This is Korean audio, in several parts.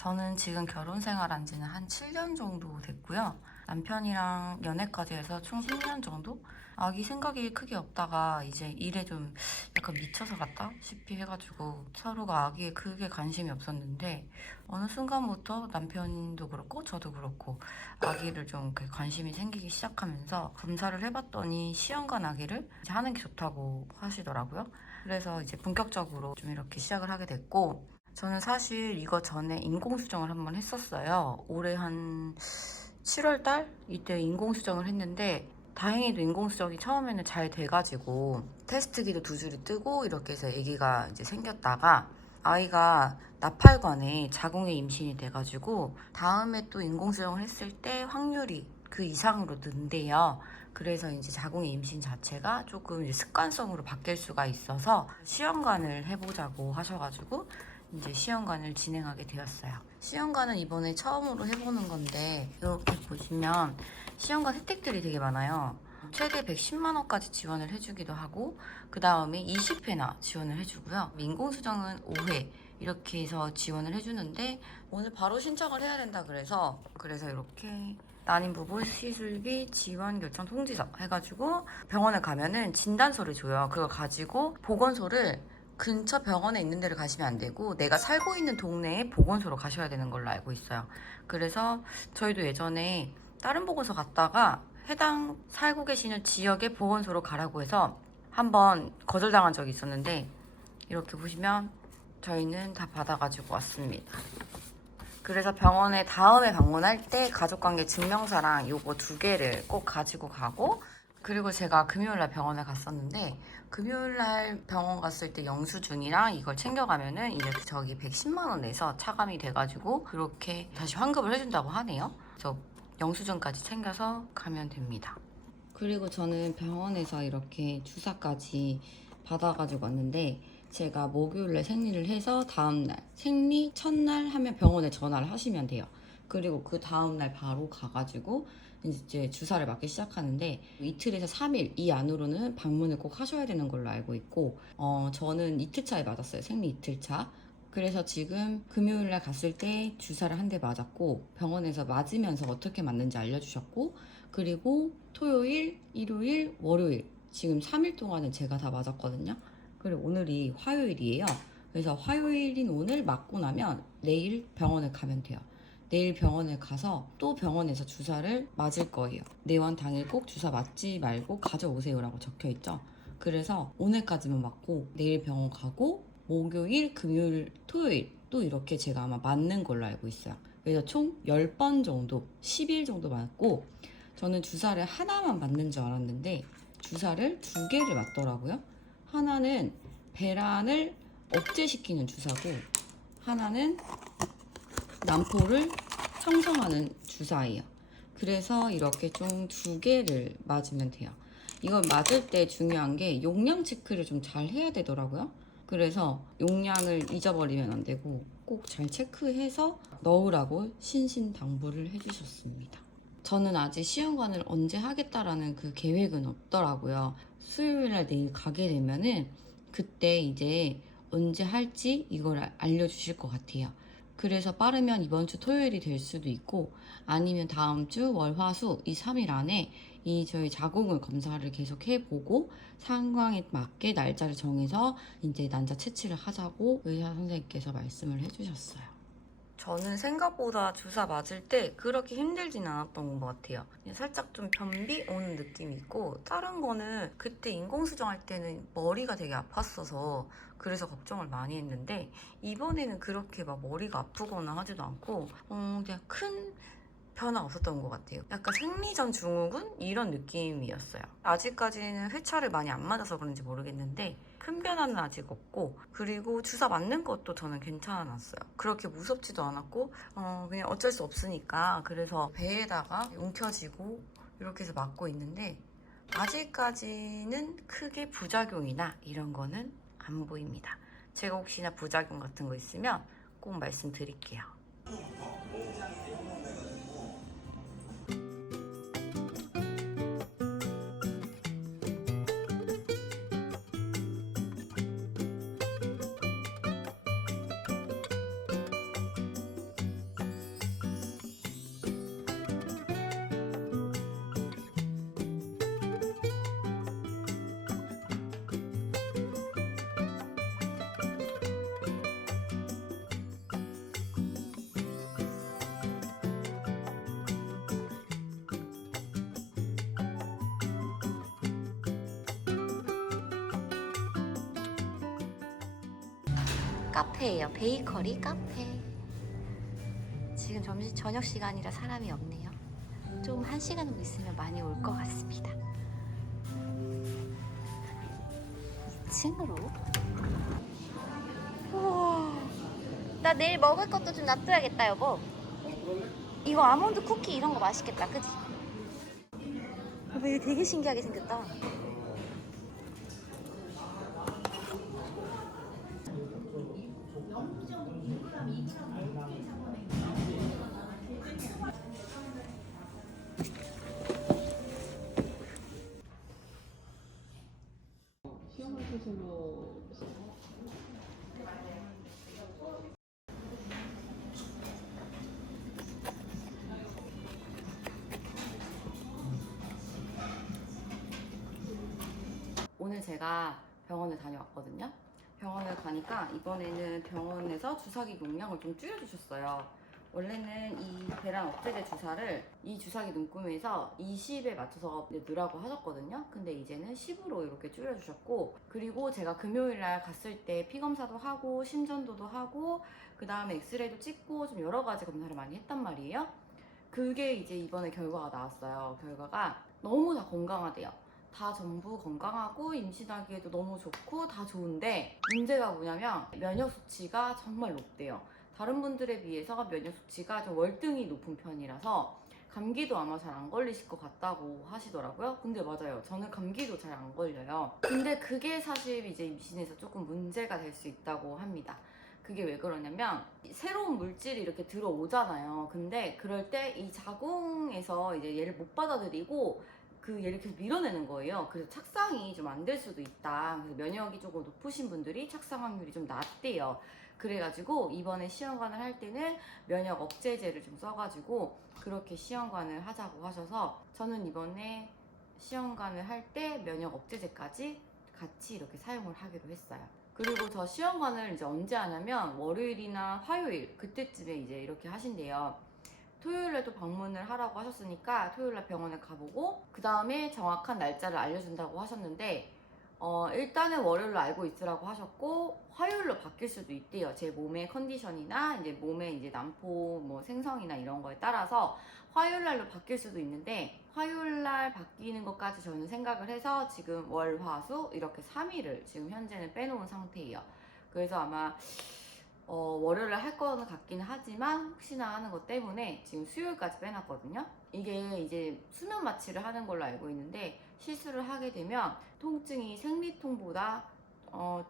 저는 지금 결혼 생활한 지는 한 7년 정도 됐고요. 남편이랑 연애까지 해서 총 10년 정도? 아기 생각이 크게 없다가 이제 일에 좀 약간 미쳐서 갔다 싶이 해가지고 서로가 아기에 크게 관심이 없었는데 어느 순간부터 남편도 그렇고 저도 그렇고 아기를 좀 관심이 생기기 시작하면서 검사를 해봤더니 시험관 아기를 이제 하는 게 좋다고 하시더라고요. 그래서 이제 본격적으로 좀 이렇게 시작을 하게 됐고, 저는 사실 이거 전에 인공수정을 한번 했었어요. 올해 한 7월 달? 이때 인공수정을 했는데 다행히도 인공수정이 처음에는 잘 돼가지고 테스트기도 두 줄이 뜨고 이렇게 해서 아기가 이제 생겼다가 아이가 나팔관에 자궁에 임신이 돼가지고 다음에 또 인공수정을 했을 때 확률이 그 이상으로 는데요. 그래서 이제 자궁의 임신 자체가 조금 이제 습관성으로 바뀔 수가 있어서 시험관을 해보자고 하셔가지고 이제 시험관을 진행하게 되었어요. 시험관은 이번에 처음으로 해보는 건데 이렇게 보시면 시험관 혜택들이 되게 많아요. 최대 110만 원까지 지원을 해주기도 하고 그 다음에 20회나 지원을 해주고요. 인공수정은 5회 이렇게 해서 지원을 해주는데 오늘 바로 신청을 해야 된다 그래서 이렇게 난임부부 시술비 지원 결정 통지서 해가지고 병원에 가면은 진단서를 줘요. 그걸 가지고 보건소를 근처 병원에 있는 데를 가시면 안 되고 내가 살고 있는 동네에 보건소로 가셔야 되는 걸로 알고 있어요. 그래서 저희도 예전에 다른 보건소 갔다가 해당 살고 계시는 지역의 보건소로 가라고 해서 한번 거절당한 적이 있었는데 이렇게 보시면 저희는 다 받아가지고 왔습니다. 그래서 병원에 다음에 방문할 때 가족관계 증명서랑 요거 두 개를 꼭 가지고 가고, 그리고 제가 금요일날 병원에 갔었는데 금요일날 병원 갔을 때 영수증이랑 이걸 챙겨가면은 이제 저기 110만 원 내서 차감이 돼가지고 그렇게 다시 환급을 해준다고 하네요. 그래서 영수증까지 챙겨서 가면 됩니다. 그리고 저는 병원에서 이렇게 주사까지 받아가지고 왔는데 제가 목요일에 생리를 해서 다음날 생리 첫날 하면 병원에 전화를 하시면 돼요. 그리고 그 다음날 바로 가가지고 이제 주사를 맞기 시작하는데 이틀에서 3일 이 안으로는 방문을 꼭 하셔야 되는 걸로 알고 있고, 저는 이틀차에 맞았어요. 생리 이틀차. 그래서 지금 금요일날 갔을 때 주사를 한 대 맞았고 병원에서 맞으면서 어떻게 맞는지 알려주셨고, 그리고 토요일, 일요일, 월요일 지금 3일 동안은 제가 다 맞았거든요. 그리고 오늘이 화요일이에요. 그래서 화요일인 오늘 맞고 나면 내일 병원에 가면 돼요. 내일 병원에 가서 또 병원에서 주사를 맞을 거예요. 내원 당일 꼭 주사 맞지 말고 가져오세요라고 적혀있죠. 그래서 오늘까지만 맞고 내일 병원 가고 목요일, 금요일, 토요일 또 이렇게 제가 아마 맞는 걸로 알고 있어요. 그래서 총 10번 정도, 10일 정도 맞고, 저는 주사를 하나만 맞는 줄 알았는데 주사를 두 개를 맞더라고요. 하나는 배란을 억제시키는 주사고 하나는 난포를 형성하는 주사예요. 그래서 이렇게 좀 두 개를 맞으면 돼요. 이걸 맞을 때 중요한 게 용량 체크를 좀 잘 해야 되더라고요. 그래서 용량을 잊어버리면 안 되고 꼭 잘 체크해서 넣으라고 신신당부를 해주셨습니다. 저는 아직 시험관을 언제 하겠다라는 그 계획은 없더라고요. 수요일날 내일 가게 되면은 그때 이제 언제 할지 이걸 알려주실 것 같아요. 그래서 빠르면 이번 주 토요일이 될 수도 있고 아니면 다음 주 월, 화, 수 이 3일 안에 이 저희 자궁을 검사를 계속 해보고 상황에 맞게 날짜를 정해서 이제 난자 채취를 하자고 의사 선생님께서 말씀을 해주셨어요. 저는 생각보다 주사 맞을 때 그렇게 힘들진 않았던 것 같아요. 그냥 살짝 좀 변비 오는 느낌이 있고, 다른 거는 그때 인공수정할 때는 머리가 되게 아팠어서 그래서 걱정을 많이 했는데 이번에는 그렇게 막 머리가 아프거나 하지도 않고 그냥 큰 변화 없었던 것 같아요. 약간 생리전 증후군? 이런 느낌이었어요. 아직까지는 회차를 많이 안 맞아서 그런지 모르겠는데 큰 변화는 아직 없고, 그리고 주사 맞는 것도 저는 괜찮았어요. 그렇게 무섭지도 않았고 그냥 어쩔 수 없으니까 그래서 배에다가 움켜쥐고 이렇게 해서 맞고 있는데 아직까지는 크게 부작용이나 이런 거는 안 보입니다. 제가 혹시나 부작용 같은 거 있으면 꼭 말씀드릴게요. 카페예요. 베이커리 카페. 지금 저녁 시간이라 사람이 없네요. 좀 1시간 정도 있으면 많이 올 것 같습니다. 2층으로. 나 내일 먹을 것도 좀 놔둬야겠다, 여보. 이거 아몬드 쿠키 이런 거 맛있겠다, 그치? 여보, 이거 되게 신기하게 생겼다. 오늘 제가 병원을 다녀왔거든요. 병원을 가니까 이번에는 병원에서 주사기 용량을 좀 줄여주셨어요. 원래는 이 배란 억제제 주사를 이 주사기 눈금에서 20에 맞춰서 넣으라고 하셨거든요. 근데 이제는 10으로 이렇게 줄여주셨고, 그리고 제가 금요일날 갔을 때 피검사도 하고 심전도도 하고 그 다음에 엑스레이도 찍고 좀 여러 가지 검사를 많이 했단 말이에요. 그게 이제 이번에 결과가 나왔어요. 결과가 너무 다 건강하대요. 다 전부 건강하고 임신하기에도 너무 좋고 다 좋은데, 문제가 뭐냐면 면역 수치가 정말 높대요. 다른 분들에 비해서 면역 수치가 좀 월등히 높은 편이라서 감기도 아마 잘 안 걸리실 것 같다고 하시더라고요. 근데 맞아요. 저는 감기도 잘 안 걸려요. 근데 그게 사실 이제 임신에서 조금 문제가 될 수 있다고 합니다. 그게 왜 그러냐면 새로운 물질이 이렇게 들어오잖아요. 근데 그럴 때 이 자궁에서 이제 얘를 못 받아들이고 얘를 계속 밀어내는 거예요. 그래서 착상이 좀 안 될 수도 있다. 그래서 면역이 조금 높으신 분들이 착상 확률이 좀 낮대요. 그래가지고 이번에 시험관을 할 때는 면역 억제제를 좀 써가지고 그렇게 시험관을 하자고 하셔서, 저는 이번에 시험관을 할 때 면역 억제제까지 같이 이렇게 사용을 하기로 했어요. 그리고 저 시험관을 이제 언제 하냐면 월요일이나 화요일 그때쯤에 이제 이렇게 하신대요. 토요일에도 방문을 하라고 하셨으니까 토요일날 병원에 가보고 그 다음에 정확한 날짜를 알려준다고 하셨는데, 일단은 월요일로 알고 있으라고 하셨고 화요일로 바뀔 수도 있대요. 제 몸의 컨디션이나 이제 몸의 이제 난포 뭐 생성이나 이런 거에 따라서 화요일날로 바뀔 수도 있는데, 화요일날 바뀌는 것까지 저는 생각을 해서 지금 월, 화, 수 이렇게 3일을 지금 현재는 빼놓은 상태예요. 그래서 아마 월요일에 할 거는 같긴 하지만 혹시나 하는 것 때문에 지금 수요일까지 빼놨거든요. 이게 이제 수면 마취를 하는 걸로 알고 있는데, 실수를 하게 되면 통증이 생리통보다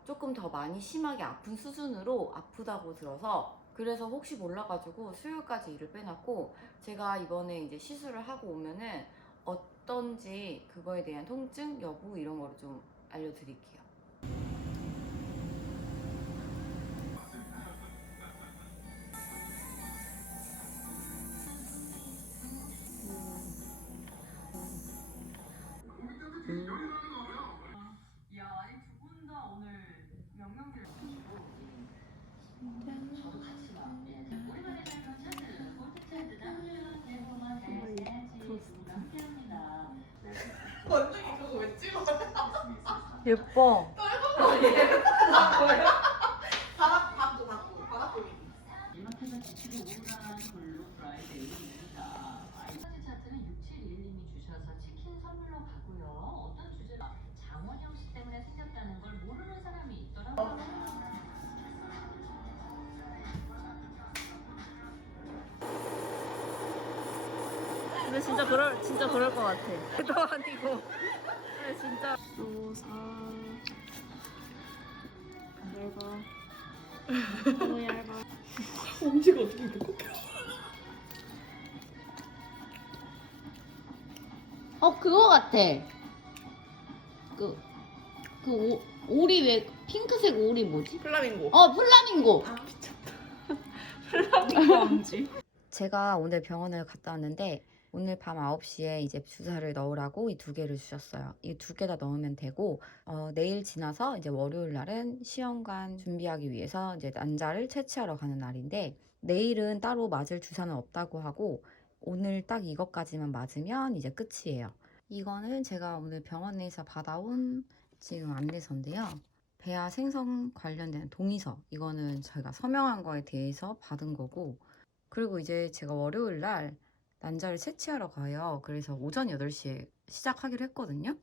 조금 더 많이 심하게 아픈 수준으로 아프다고 들어서, 그래서 혹시 몰라가지고 수요일까지 일을 빼놨고, 제가 이번에 이제 시술을 하고 오면은 어떤지 그거에 대한 통증 여부 이런 거를 좀 알려드릴게요. 야, 아니 두 분 다 오늘 명명들 저도 같이 와. 오랜만에 촬영 차트 콘텐츠 남주연 제품만 함께합니다. 원장이 그거 왜 찍어? 예뻐. 바닥 고민. 이마트가 지치고 우울한 블루 프라이데이입니다. 콘텐츠 차트는 6711님이 주셔서 치킨 선물로 가고요. 어떤 주제로 장원영 씨 때문에 생겼다는 걸 모르는 사람이 있더라고요. 근데 진짜 그럴 것 같아. 그도 아니고. 근데 진짜. 로사. 얇아. 너무 얇아. 엄지가 어떻게 이렇게 꼭 그거 같아. 오리 왜, 핑크색 오리 뭐지? 플라밍고. 플라밍고. 아 미쳤다. 플라밍고 엄지. 제가 오늘 병원을 갔다 왔는데 오늘 밤 9시에 이제 주사를 넣으라고 이 2개를 주셨어요. 이 2개 다 넣으면 되고, 내일 지나서 이제 월요일 날은 시험관 준비하기 위해서 이제 난자를 채취하러 가는 날인데, 내일은 따로 맞을 주사는 없다고 하고 오늘 딱 이것까지만 맞으면 이제 끝이에요. 이거는 제가 오늘 병원에서 받아온 지금 안내서인데요. 배아 생성 관련된 동의서, 이거는 제가 서명한 거에 대해서 받은 거고, 그리고 이제 제가 월요일 날 난자를 채취하러 가요. 그래서 오전 8시에 시작하기로 했거든요.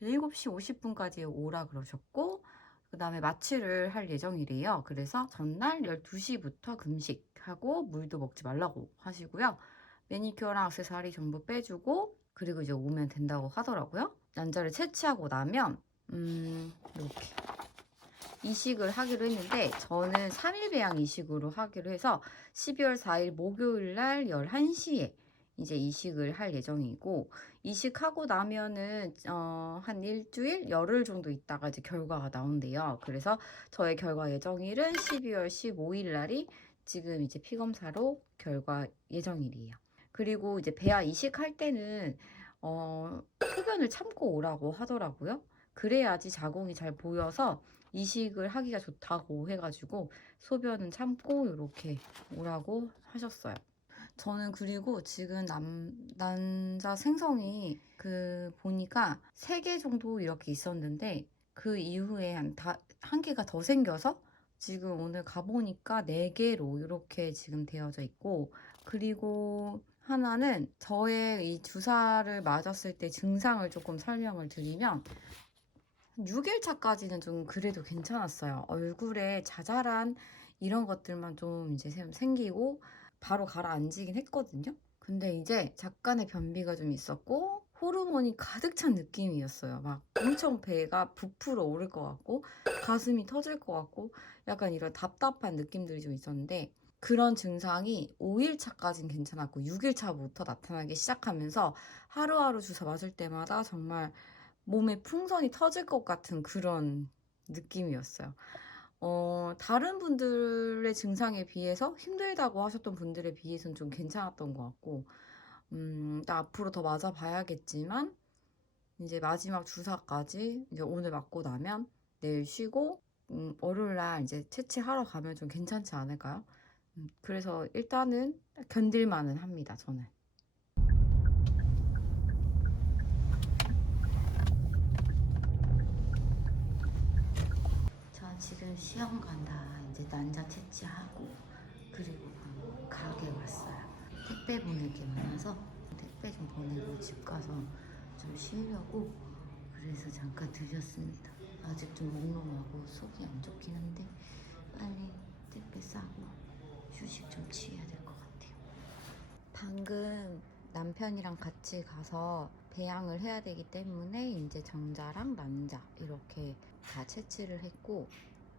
7시 50분까지 오라 그러셨고, 그 다음에 마취를 할 예정이래요. 그래서 전날 12시부터 금식하고 물도 먹지 말라고 하시고요. 매니큐어랑 액세서리 전부 빼주고, 그리고 이제 오면 된다고 하더라고요. 난자를 채취하고 나면 이렇게 이식을 하기로 했는데, 저는 3일 배양 이식으로 하기로 해서 12월 4일 목요일 날 11시에 이제 이식을 할 예정이고, 이식하고 나면은 한 일주일, 열흘 정도 있다가 이제 결과가 나온대요. 그래서 저의 결과 예정일은 12월 15일 날이 지금 이제 피검사로 결과 예정일이에요. 그리고 이제 배아 이식할 때는 소변을 참고 오라고 하더라고요. 그래야지 자궁이 잘 보여서 이식을 하기가 좋다고 해가지고 소변은 참고 이렇게 오라고 하셨어요. 저는 그리고 지금 난자 생성이 보니까 3개 정도 이렇게 있었는데, 그 이후에 한 개가 더 생겨서 지금 오늘 가보니까 4개로 이렇게 지금 되어져 있고, 그리고 하나는 저의 이 주사를 맞았을 때 증상을 조금 설명을 드리면, 6일 차까지는 좀 그래도 괜찮았어요. 얼굴에 자잘한 이런 것들만 좀 이제 생기고 바로 가라앉히긴 했거든요. 근데 이제 약간의 변비가 좀 있었고 호르몬이 가득 찬 느낌이었어요. 막 엄청 배가 부풀어 오를 것 같고 가슴이 터질 것 같고 약간 이런 답답한 느낌들이 좀 있었는데, 그런 증상이 5일 차까지는 괜찮았고 6일 차부터 나타나기 시작하면서 하루하루 주사 맞을 때마다 정말 몸에 풍선이 터질 것 같은 그런 느낌이었어요. 다른 분들의 증상에 비해서 힘들다고 하셨던 분들에 비해서는 좀 괜찮았던 것 같고, 나 앞으로 더 맞아봐야겠지만, 이제 마지막 주사까지 이제 오늘 맞고 나면 내일 쉬고, 월요일날 이제 채취하러 가면 좀 괜찮지 않을까요? 그래서 일단은 견딜만은 합니다, 저는. 자, 지금 시험 간다. 이제 난자 채취하고, 그리고 가게 왔어요. 택배 보낼 게 많아서 택배 좀 보내고 집 가서 좀 쉬려고, 그래서 잠깐 들렸습니다. 아직 좀 몽롱하고 속이 안 좋긴 한데 빨리 택배 싸고 휴식 좀 취해야 될 것 같아요. 방금 남편이랑 같이 가서 배양을 해야 되기 때문에 이제 정자랑 난자 이렇게 다 채취를 했고,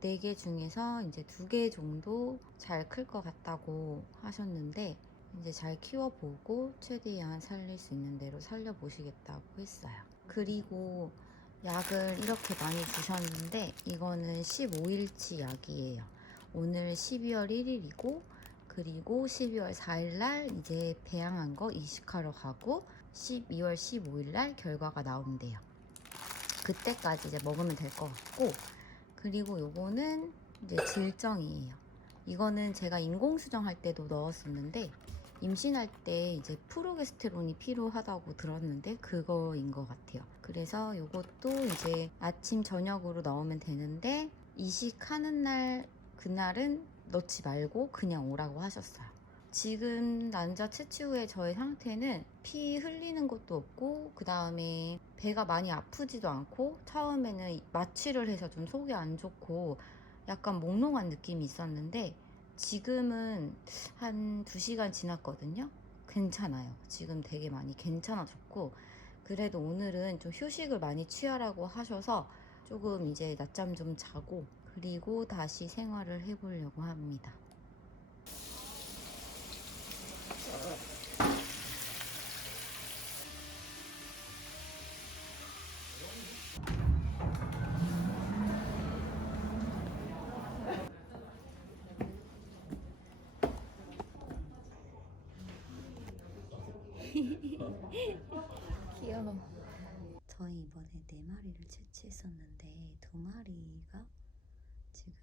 4개 중에서 이제 2개 정도 잘 클 것 같다고 하셨는데, 이제 잘 키워보고 최대한 살릴 수 있는 대로 살려보시겠다고 했어요. 그리고 약을 이렇게 많이 주셨는데 이거는 15일치 약이에요. 오늘 12월 1일이고 그리고 12월 4일 날 이제 배양한 거 이식하러 가고 12월 15일 날 결과가 나온대요. 그때까지 이제 먹으면 될 것 같고, 그리고 요거는 이제 질정이에요. 이거는 제가 인공수정할 때도 넣었었는데 임신할 때 이제 프로게스테론이 필요하다고 들었는데 그거인 것 같아요. 그래서 요것도 이제 아침 저녁으로 넣으면 되는데 이식하는 날 그날은 넣지 말고 그냥 오라고 하셨어요. 지금 난자 채취 후에 저의 상태는 피 흘리는 것도 없고, 그 다음에 배가 많이 아프지도 않고, 처음에는 마취를 해서 좀 속이 안 좋고 약간 몽롱한 느낌이 있었는데 지금은 한 2시간 지났거든요. 괜찮아요. 지금 되게 많이 괜찮아졌고, 그래도 오늘은 좀 휴식을 많이 취하라고 하셔서 조금 이제 낮잠 좀 자고 그리고 다시 생활을 해보려고 합니다. 귀여워. 저희 이번에 4마리를 채취했었는데 2마리가 지금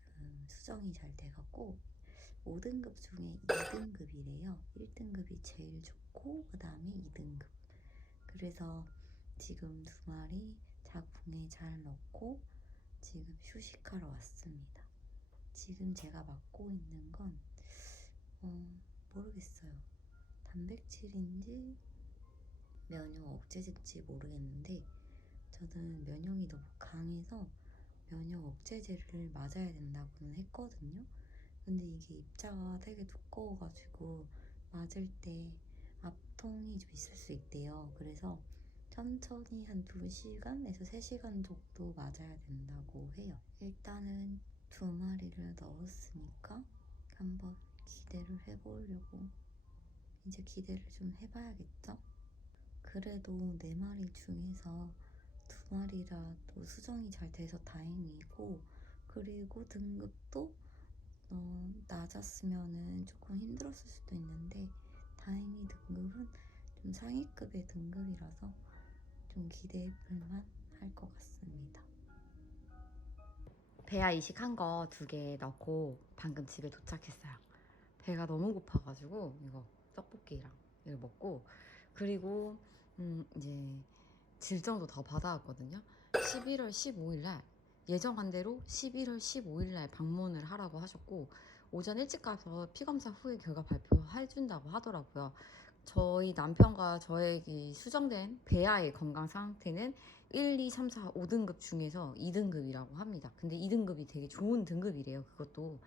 수정이 잘 돼갖고 5등급 중에 2등급이래요. 1등급이 제일 좋고 그 다음에 2등급. 그래서 지금 2마리 자궁에 잘 넣고 지금 휴식하러 왔습니다. 지금 제가 맡고 있는 건 모르겠어요. 단백질인지 면역 억제제인지 모르겠는데 저는 면역이 너무 강해서 면역 억제제를 맞아야 된다고는 했거든요. 근데 이게 입자가 되게 두꺼워가지고 맞을 때 압통이 좀 있을 수 있대요. 그래서 천천히 한 2시간에서 3시간 정도 맞아야 된다고 해요. 일단은 2마리를 넣었으니까 한번 기대를 해보려고 이제 기대를 좀 해봐야겠죠? 그래도 4마리 중에서 2마리라도 수정이 잘 돼서 다행이고, 그리고 등급도 낮았으면은 조금 힘들었을 수도 있는데 다행히 등급은 좀 상위급의 등급이라서 좀 기대해볼만 할 것 같습니다. 배아 이식한 거 2개 넣고 방금 집에 도착했어요. 배가 너무 고파가지고 이거 떡볶이랑 이걸 먹고, 그리고 이제 질정도 더 받아왔거든요. 11월 15일날 예정한 대로 11월 15일날 방문을 하라고 하셨고, 오전 일찍 가서 피검사 후에 결과 발표해준다고 하더라고요. 저희 남편과 저의 이 수정된 배아의 건강 상태는 1, 2, 3, 4, 5등급 중에서 2등급이라고 합니다. 근데 2등급이 되게 좋은 등급이래요. 그것도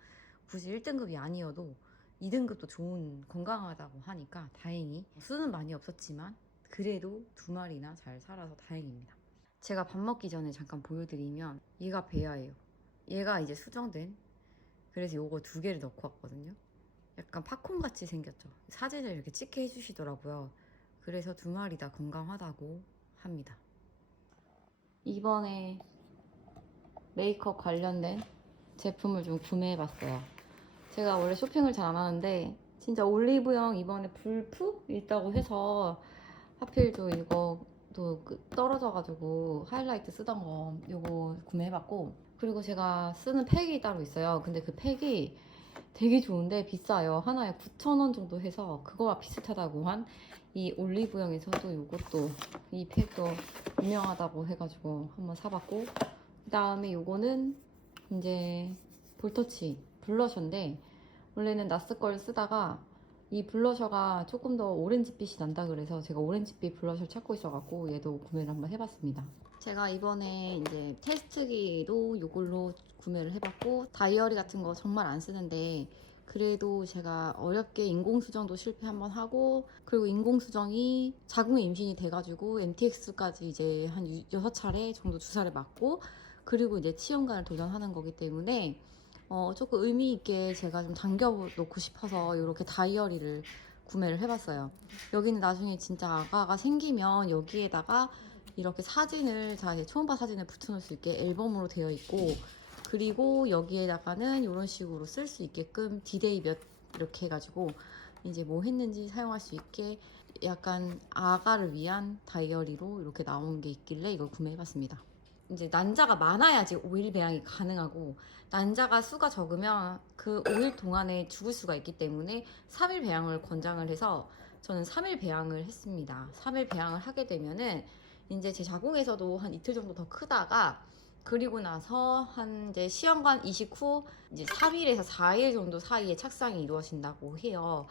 굳이 1등급이 아니어도 2등급도 좋은, 건강하다고 하니까 다행히 수는 많이 없었지만 그래도 2마리나 잘 살아서 다행입니다. 제가 밥 먹기 전에 잠깐 보여드리면, 얘가 배아예요. 얘가 이제 수정된, 그래서 요거 2개를 넣고 왔거든요. 약간 팝콘 같이 생겼죠. 사진을 이렇게 찍게 해주시더라고요. 그래서 2마리 다 건강하다고 합니다. 이번에 메이크업 관련된 제품을 좀 구매해봤어요. 제가 원래 쇼핑을 잘 안 하는데 진짜 올리브영 이번에 불프 있다고 해서 하필 또 이거 또 떨어져가지고 하이라이트 쓰던 거 요거 구매해봤고, 그리고 제가 쓰는 팩이 따로 있어요. 근데 그 팩이 되게 좋은데 비싸요. 하나에 9,000원 정도 해서 그거와 비슷하다고 한 이 올리브영에서도 요것도 이 팩도 유명하다고 해가지고 한번 사봤고, 그 다음에 요거는 이제 볼터치 블러셔인데, 원래는 나스 걸 쓰다가 이 블러셔가 조금 더 오렌지빛이 난다 그래서 제가 오렌지빛 블러셔를 찾고 있어갖고 얘도 구매를 한번 해봤습니다. 제가 이번에 이제 테스트기도 이걸로 구매를 해봤고, 다이어리 같은 거 정말 안 쓰는데 그래도 제가 어렵게 인공수정도 실패 한번 하고, 그리고 인공수정이 자궁 임신이 돼가지고 MTX까지 이제 한 6차례 정도 주사를 맞고, 그리고 이제 치연관을 도전하는 거기 때문에 조금 의미 있게 제가 좀 당겨놓고 싶어서 이렇게 다이어리를 구매를 해봤어요. 여기는 나중에 진짜 아가가 생기면 여기에다가 이렇게 사진을, 다 초음파 사진을 붙여놓을 수 있게 앨범으로 되어 있고, 그리고 여기에다가는 이런 식으로 쓸 수 있게끔 디데이 몇 이렇게 해가지고 이제 뭐 했는지 사용할 수 있게 약간 아가를 위한 다이어리로 이렇게 나온 게 있길래 이걸 구매해봤습니다. 이제 난자가 많아야지 5일 배양이 가능하고, 난자가 수가 적으면 그 5일 동안에 죽을 수가 있기 때문에 3일 배양을 권장을 해서 저는 3일 배양을 했습니다. 3일 배양을 하게 되면은 이제 제 자궁에서도 한 이틀 정도 더 크다가, 그리고 나서 한 이제 시험관 이식 후 이제 3일에서 4일 정도 사이에 착상이 이루어진다고 해요.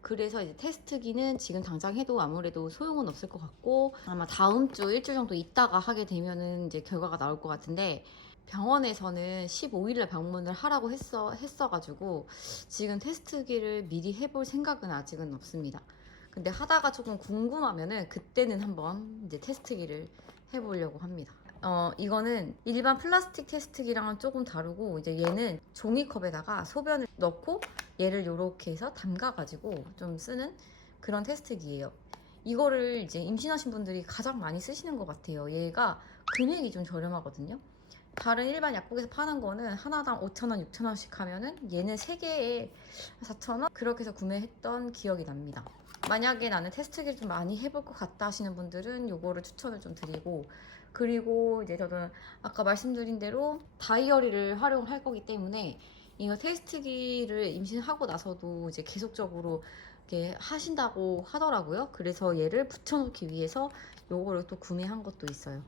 그래서 이제 테스트기는 지금 당장 해도 아무래도 소용은 없을 것 같고, 아마 다음 주 일주일 정도 있다가 하게 되면은 이제 결과가 나올 것 같은데, 병원에서는 15일에 방문을 하라고 했어가지고 지금 테스트기를 미리 해볼 생각은 아직은 없습니다. 근데 하다가 조금 궁금하면은 그때는 한번 이제 테스트기를 해보려고 합니다. 이거는 일반 플라스틱 테스트기랑은 조금 다르고, 이제 얘는 종이컵에다가 소변을 넣고 얘를 이렇게 해서 담가가지고 좀 쓰는 그런 테스트기예요. 이거를 이제 임신하신 분들이 가장 많이 쓰시는 것 같아요. 얘가 금액이 좀 저렴하거든요. 다른 일반 약국에서 파는 거는 하나당 5,000원, 6,000원씩 하면은 얘는 3개에 4,000원? 그렇게 해서 구매했던 기억이 납니다. 만약에 나는 테스트기를 좀 많이 해볼 것 같다 하시는 분들은 요거를 추천을 좀 드리고, 그리고 이제 저는 아까 말씀드린 대로 다이어리를 활용할 거기 때문에 이거 테스트기를 임신하고 나서도 이제 계속적으로 이렇게 하신다고 하더라고요. 그래서 얘를 붙여놓기 위해서 요거를 또 구매한 것도 있어요.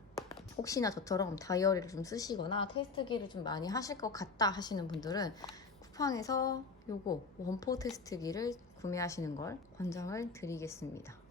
혹시나 저처럼 다이어리를 좀 쓰시거나 테스트기를 좀 많이 하실 것 같다 하시는 분들은 쿠팡에서 요거 원포 테스트기를 구매하시는 걸 권장을 드리겠습니다.